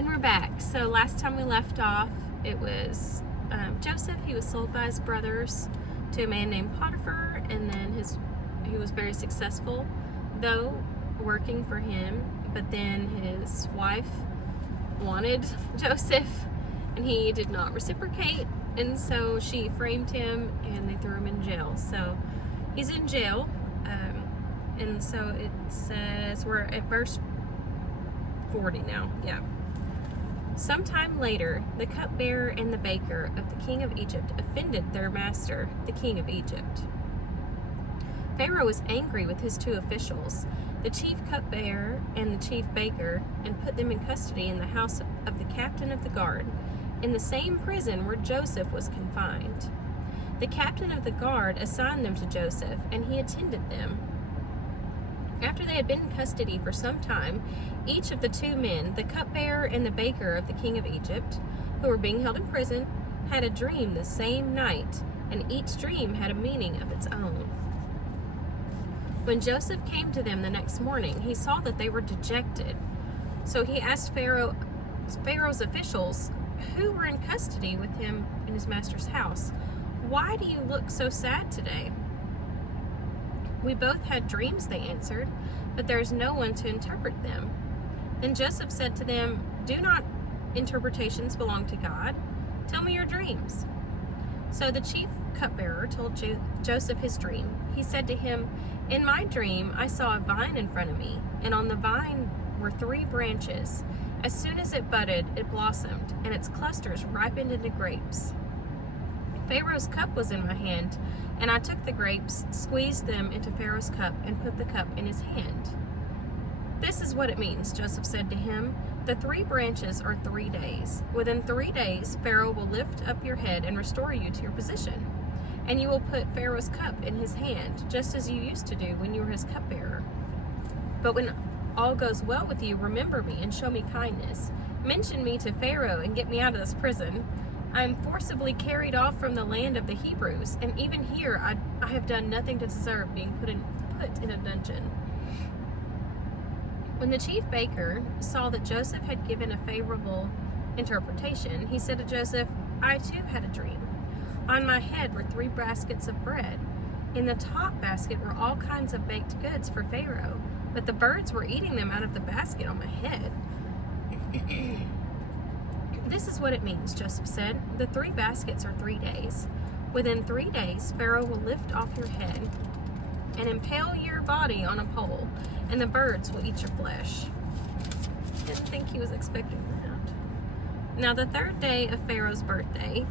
And we're back. So last time we left off, it was Joseph. He was sold by his brothers to a man named Potiphar, and then he was very successful, though, working for him. But then his wife wanted Joseph, and he did not reciprocate, and so she framed him, and they threw him in jail. So he's in jail, and so it says, we're at verse 40 now. Yeah. Sometime later, the cupbearer and the baker of the king of Egypt offended their master, the king of Egypt. Pharaoh was angry with his two officials, the chief cupbearer and the chief baker, and put them in custody in the house of the captain of the guard, in the same prison where Joseph was confined. The captain of the guard assigned them to Joseph, and he attended them. After they had been in custody for some time, each of the two men, the cupbearer and the baker of the king of Egypt, who were being held in prison, had a dream the same night, and each dream had a meaning of its own. When Joseph came to them the next morning, he saw that they were dejected. So he asked Pharaoh's officials, who were in custody with him in his master's house, "Why do you look so sad today?" "We both had dreams," they answered, "but there is no one to interpret them." Then Joseph said to them, "Do not interpretations belong to God? Tell me your dreams." So the chief cupbearer told Joseph his dream. He said to him, "In my dream I saw a vine in front of me, and on the vine were 3 branches. As soon as it budded, it blossomed, and its clusters ripened into grapes. Pharaoh's cup was in my hand, and I took the grapes, squeezed them into Pharaoh's cup, and put the cup in his hand." "This is what it means," Joseph said to him. "The 3 branches are 3 days. Within 3 days, Pharaoh will lift up your head and restore you to your position. And you will put Pharaoh's cup in his hand, just as you used to do when you were his cupbearer. But when all goes well with you, remember me and show me kindness. Mention me to Pharaoh and get me out of this prison. I am forcibly carried off from the land of the Hebrews, and even here I have done nothing to deserve being put in a dungeon." When the chief baker saw that Joseph had given a favorable interpretation, he said to Joseph, "I too had a dream. On my head were 3 baskets of bread. In the top basket were all kinds of baked goods for Pharaoh, but the birds were eating them out of the basket on my head." "This is what it means," Joseph said. "The 3 baskets are 3 days. Within 3 days, Pharaoh will lift off your head and impale your body on a pole, and the birds will eat your flesh." Didn't think he was expecting that. Now the third day was Pharaoh's birthday,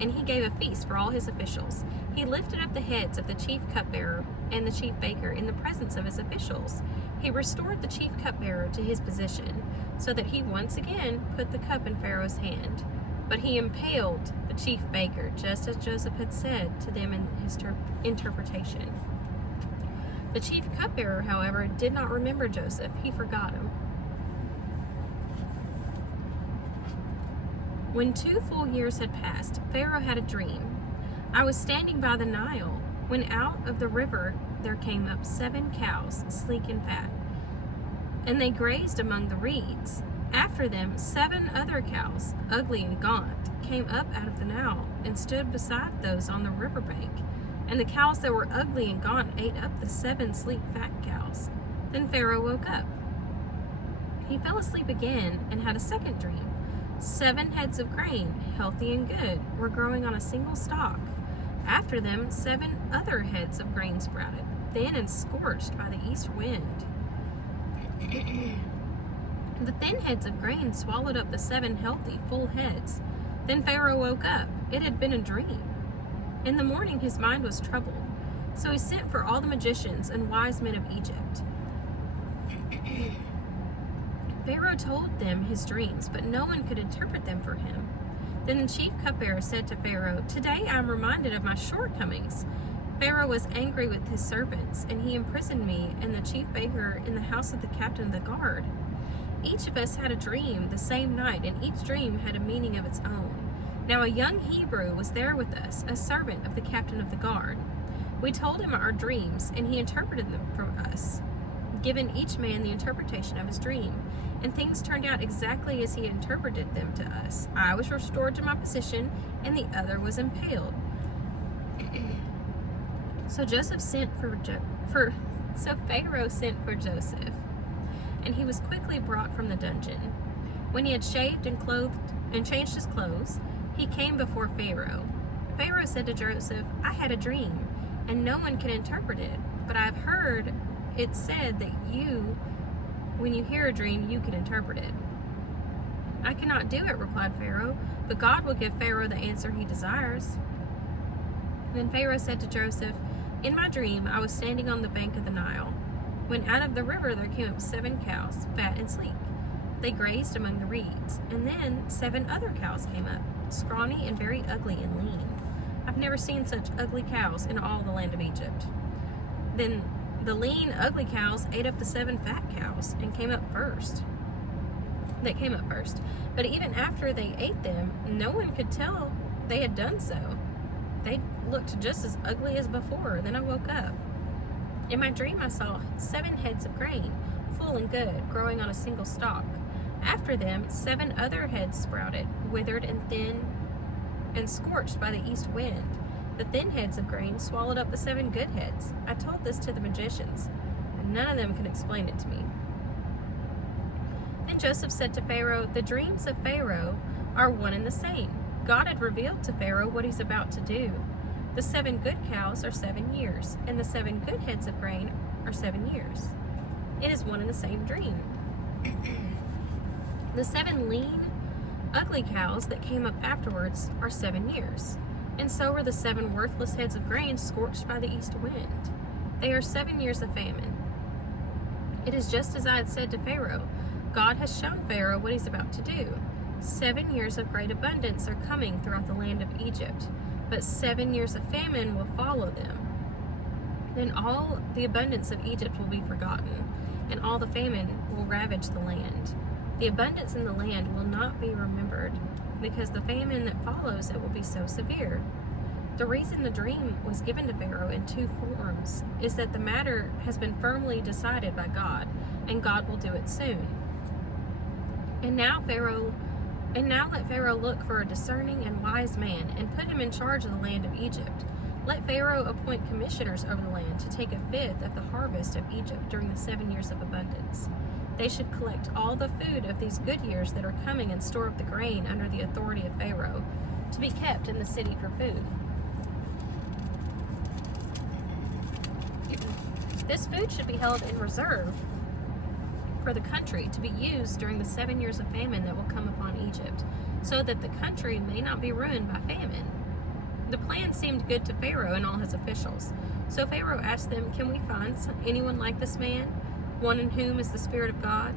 and he gave a feast for all his officials. He lifted up the heads of the chief cupbearer and the chief baker in the presence of his officials. He restored the chief cupbearer to his position, so that he once again put the cup in Pharaoh's hand. But he impaled the chief baker, just as Joseph had said to them in his interpretation. The chief cupbearer, however, did not remember Joseph. He forgot him. When 2 full years had passed, Pharaoh had a dream. "I was standing by the Nile, when out of the river there came up 7 cows, sleek and fat, and they grazed among the reeds. After them 7 other cows, ugly and gaunt, came up out of the Nile and stood beside those on the river bank. And the cows that were ugly and gaunt ate up the 7 sleek fat cows. Then Pharaoh woke up. He fell asleep again and had a second dream. 7 heads of grain, healthy and good, were growing on a single stalk. After them 7 other heads of grain sprouted, thin and scorched by the east wind. The thin heads of grain swallowed up the 7 healthy, full heads. Then Pharaoh woke up. It had been a dream. In the morning his mind was troubled, so he sent for all the magicians and wise men of Egypt. Pharaoh told them his dreams, but no one could interpret them for him. Then the chief cupbearer said to Pharaoh, "Today I am reminded of my shortcomings." Pharaoh was angry with his servants, and he imprisoned me and the chief baker in the house of the captain of the guard. Each of us had a dream the same night, and each dream had a meaning of its own. Now a young Hebrew was there with us, a servant of the captain of the guard. We told him our dreams, and he interpreted them for us. given each man the interpretation of his dream, and things turned out exactly as he had interpreted them to us. I was restored to my position, and the other was impaled. So Pharaoh sent for Joseph, and he was quickly brought from the dungeon. When he had shaved and changed his clothes, he came before Pharaoh. Pharaoh said to Joseph, "I had a dream, and no one can interpret it, but I've heard it said that when you hear a dream, you can interpret it." "I cannot do it," replied Pharaoh, "but God will give Pharaoh the answer he desires." Then Pharaoh said to Joseph, "In my dream, I was standing on the bank of the Nile, when out of the river there came up 7 cows, fat and sleek. They grazed among the reeds, and then 7 other cows came up, scrawny and very ugly and lean. I've never seen such ugly cows in all the land of Egypt. Then the lean, ugly cows ate up the 7 fat cows and came up first. But even after they ate them, no one could tell they had done so. They looked just as ugly as before. Then I woke up. In my dream, I saw 7 heads of grain, full and good, growing on a single stalk. After them, 7 other heads sprouted, withered and thin and scorched by the east wind. The thin heads of grain swallowed up the 7 good heads. I told this to the magicians, and none of them can explain it to me." Then Joseph said to Pharaoh, "The dreams of Pharaoh are one and the same. God had revealed to Pharaoh what he's about to do. The 7 good cows are 7 years, and the 7 good heads of grain are 7 years. It is one and the same dream. The 7 lean, ugly cows that came up afterwards are 7 years, and so are the 7 worthless heads of grain scorched by the east wind. They are 7 years of famine. It is just as I had said to Pharaoh. God has shown Pharaoh what he's about to do. 7 years of great abundance are coming throughout the land of Egypt, but 7 years of famine will follow them. Then all the abundance of Egypt will be forgotten, and all the famine will ravage the land. The abundance in the land will not be remembered, because the famine that follows it will be so severe. The reason the dream was given to Pharaoh in 2 forms is that the matter has been firmly decided by God, and God will do it soon. And now let Pharaoh look for a discerning and wise man and put him in charge of the land of Egypt. Let Pharaoh appoint commissioners over the land to take 1/5 of the harvest of Egypt during the 7 years of abundance. They should collect all the food of these good years that are coming and store up the grain under the authority of Pharaoh to be kept in the city for food. This food should be held in reserve for the country to be used during the 7 years of famine that will come upon Egypt, so that the country may not be ruined by famine." The plan seemed good to Pharaoh and all his officials. So Pharaoh asked them, "Can we find anyone like this man, one in whom is the Spirit of God?"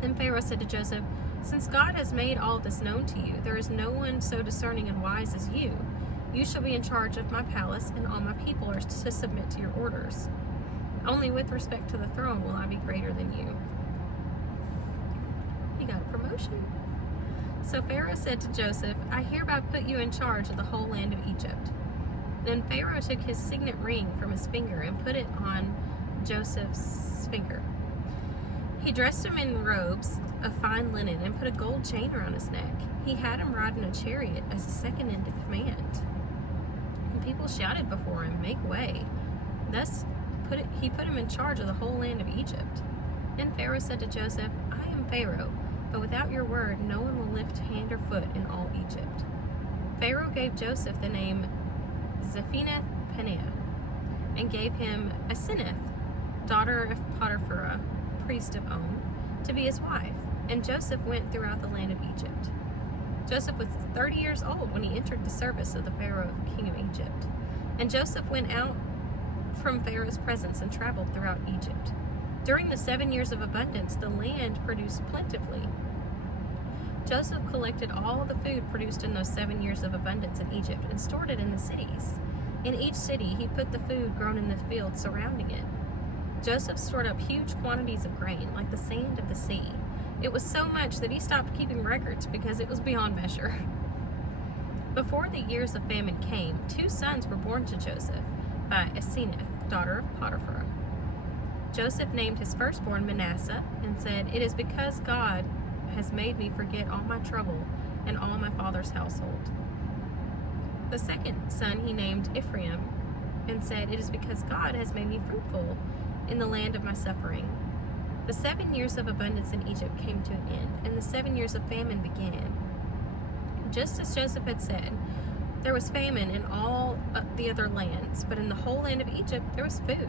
Then Pharaoh said to Joseph, "Since God has made all this known to you, there is no one so discerning and wise as you. You shall be in charge of my palace, and all my people are to submit to your orders. Only with respect to the throne will I be greater than you." He got a promotion. So Pharaoh said to Joseph, "I hereby put you in charge of the whole land of Egypt." Then Pharaoh took his signet ring from his finger and put it on Joseph's finger. He dressed him in robes of fine linen and put a gold chain around his neck. He had him ride in a chariot as a second in command. And people shouted before him, "Make way." Thus he put him in charge of the whole land of Egypt. Then Pharaoh said to Joseph, "I am Pharaoh, but without your word no one will lift hand or foot in all Egypt." Pharaoh gave Joseph the name Zaphenath-Paneah, and gave him Asenath, daughter of Potiphar, priest of On, to be his wife. And Joseph went throughout the land of Egypt. Joseph was 30 years old when he entered the service of the Pharaoh, king of Egypt. And Joseph went out from Pharaoh's presence and traveled throughout Egypt. During the 7 years of abundance, the land produced plentifully. Joseph collected all the food produced in those 7 years of abundance in Egypt and stored it in the cities. In each city, he put the food grown in the fields surrounding it. Joseph stored up huge quantities of grain, like the sand of the sea. It was so much that he stopped keeping records because it was beyond measure. Before the years of famine came, 2 sons were born to Joseph by Asenath, daughter of Potiphar. Joseph named his firstborn Manasseh and said, "It is because God has made me forget all my trouble and all my father's household." The second son he named Ephraim and said, "It is because God has made me fruitful in the land of my suffering." The 7 years of abundance in Egypt came to an end, and the 7 years of famine began. Just as Joseph had said, there was famine in all the other lands, but in the whole land of Egypt there was food.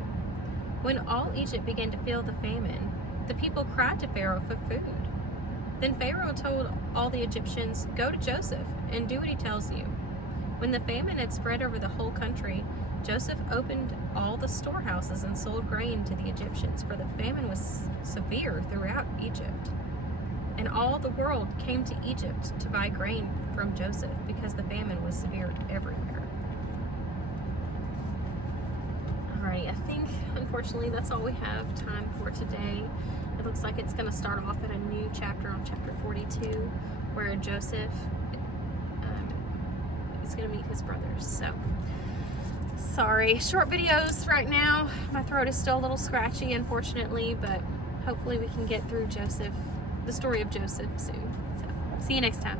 When all Egypt began to feel the famine, the people cried to Pharaoh for food. Then Pharaoh told all the Egyptians, "Go to Joseph and do what he tells you." When the famine had spread over the whole country, Joseph opened all the storehouses and sold grain to the Egyptians, for the famine was severe throughout Egypt. And all the world came to Egypt to buy grain from Joseph, because the famine was severe everywhere. Alrighty, I think, unfortunately, that's all we have time for today. It looks like it's going to start off at a new chapter on chapter 42, where Joseph is going to meet his brothers. So, sorry, short videos right now. My throat is still a little scratchy, unfortunately, but hopefully we can get through the story of Joseph soon. So, see you next time.